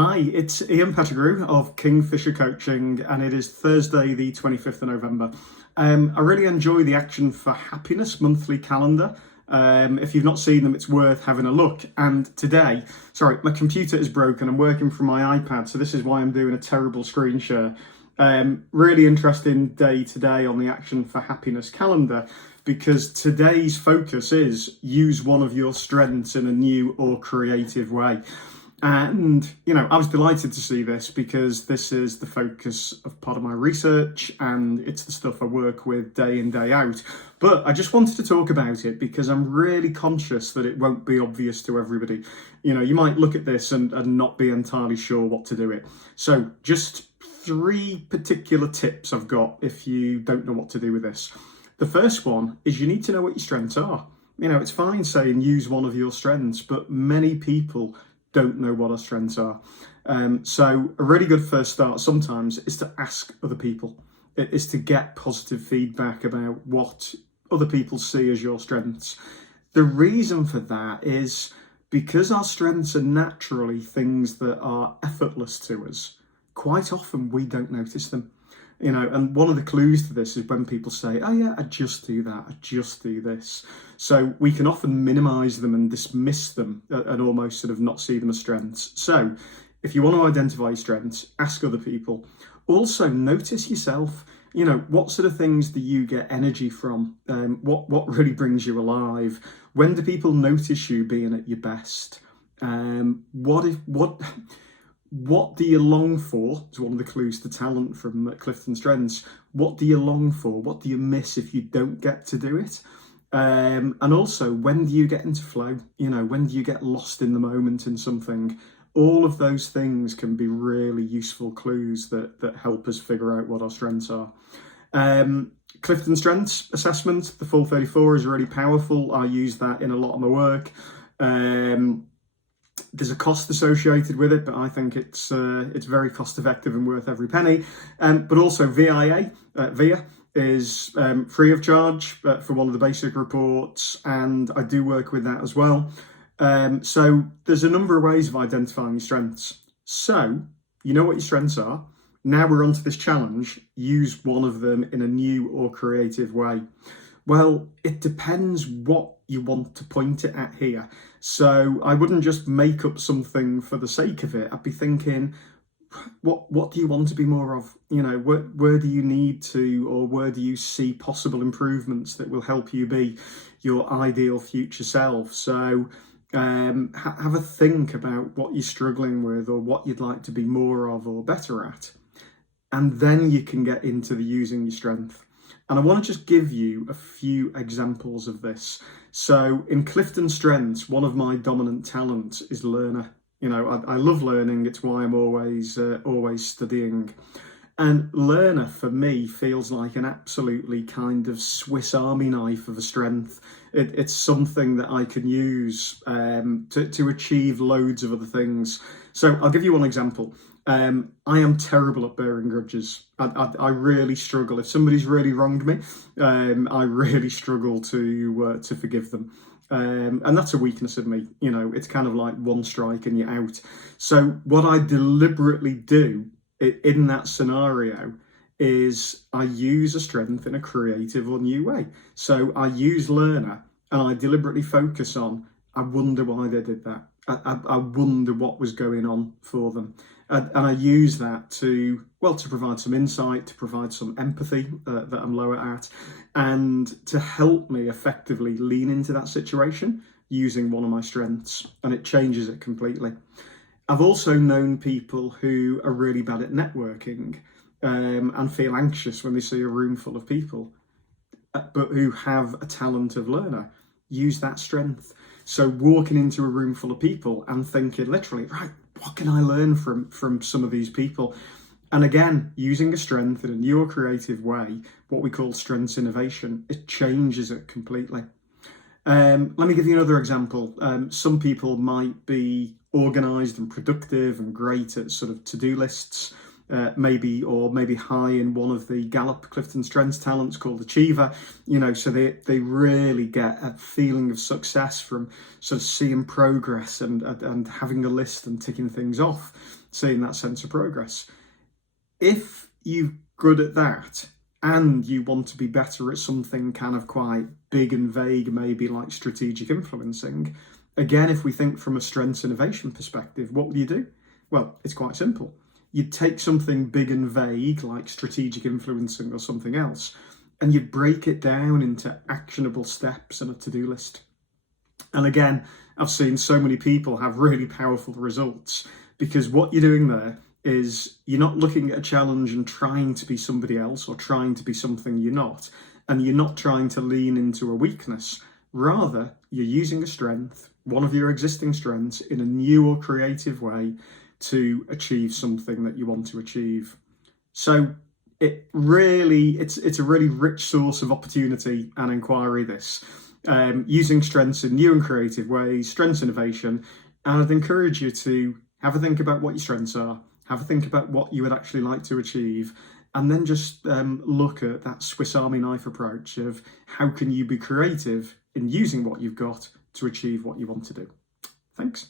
Hi, it's Ian Pettigrew of Kingfisher Coaching, and it is Thursday, the 25th of November. I really enjoy the Action for Happiness monthly calendar. If you've not seen them, it's worth having a look. And today, sorry, my computer is broken. I'm working from my iPad, so this is why I'm doing a terrible screen share. Really interesting day today on the Action for Happiness calendar, because today's focus is use one of your strengths in a new or creative way. And, I was delighted to see this because this is the focus of part of my research and it's the stuff I work with day in, day out. But I just wanted to talk about it because I'm really conscious that it won't be obvious to everybody. You might look at this and not be entirely sure what to do it. So just 3 particular tips I've got if you don't know what to do with this. The first one is you need to know what your strengths are. It's fine saying use one of your strengths, but many people don't know what our strengths are. So a really good first start sometimes is to ask other people. It is to get positive feedback about what other people see as your strengths. The reason for that is because our strengths are naturally things that are effortless to us. Quite often we don't notice them. And one of the clues to this is when people say, oh yeah, I just do that, I just do this. So we can often minimize them and dismiss them and almost sort of not see them as strengths. So if you want to identify your strengths, ask other people. Also notice yourself. What sort of things do you get energy from? What really brings you alive? When do people notice you being at your best? What do you long for? It's one of the clues to talent from Clifton Strengths. What do you long for? What do you miss if you don't get to do it? And also, when do you get into flow? When do you get lost in the moment in something? All of those things can be really useful clues that help us figure out what our strengths are. Clifton Strengths assessment, the full 34 is really powerful. I use that in a lot of my work. There's a cost associated with it, but I think it's very cost effective and worth every penny. But also VIA is free of charge for one of the basic reports, and I do work with that as well. So there's a number of ways of identifying your strengths. So you know what your strengths are. Now we're on to this challenge. Use one of them in a new or creative way. Well, it depends what you want to point it at here. So I wouldn't just make up something for the sake of it. I'd be thinking, what do you want to be more of? Where do you need to, or where do you see possible improvements that will help you be your ideal future self? So have a think about what you're struggling with or what you'd like to be more of or better at. And then you can get into the using your strength. And I want to just give you a few examples of this. So in Clifton Strengths, one of my dominant talents is learner. I love learning. It's why I'm always studying. And learner for me feels like an absolutely kind of Swiss Army knife of a strength. It's something that I can use to achieve loads of other things. So I'll give you one example. I am terrible at bearing grudges. I really struggle. If somebody's really wronged me, I really struggle to forgive them. And that's a weakness of me. It's kind of like one strike and you're out. So what I deliberately do in that scenario is I use a strength in a creative or new way. So I use learner and I deliberately focus on, I wonder why they did that. I wonder what was going on for them. And I use that to provide some insight, to provide some empathy that I'm lower at, and to help me effectively lean into that situation using one of my strengths, and it changes it completely. I've also known people who are really bad at networking and feel anxious when they see a room full of people, but who have a talent of learner. Use that strength. So walking into a room full of people and thinking literally, right, what can I learn from some of these people? And again, using a strength in a new or creative way, what we call strengths innovation, it changes it completely. Let me give you another example. Some people might be organised and productive and great at sort of to-do lists. maybe high in one of the Gallup Clifton Strengths talents called Achiever, so they really get a feeling of success from sort of seeing progress and having a list and ticking things off, seeing that sense of progress. If you're good at that and you want to be better at something kind of quite big and vague, maybe like strategic influencing, again, if we think from a strengths innovation perspective, what would you do? Well, it's quite simple. You'd take something big and vague like strategic influencing or something else, and you'd break it down into actionable steps and a to-do list. And again, I've seen so many people have really powerful results because what you're doing there is you're not looking at a challenge and trying to be somebody else or trying to be something you're not, and you're not trying to lean into a weakness. Rather, you're using a strength, one of your existing strengths, in a new or creative way to achieve something that you want to achieve. So it's a really rich source of opportunity and inquiry, this. Using strengths in new and creative ways, strengths innovation, and I'd encourage you to have a think about what your strengths are, have a think about what you would actually like to achieve, and then just look at that Swiss Army knife approach of how can you be creative in using what you've got to achieve what you want to do. Thanks.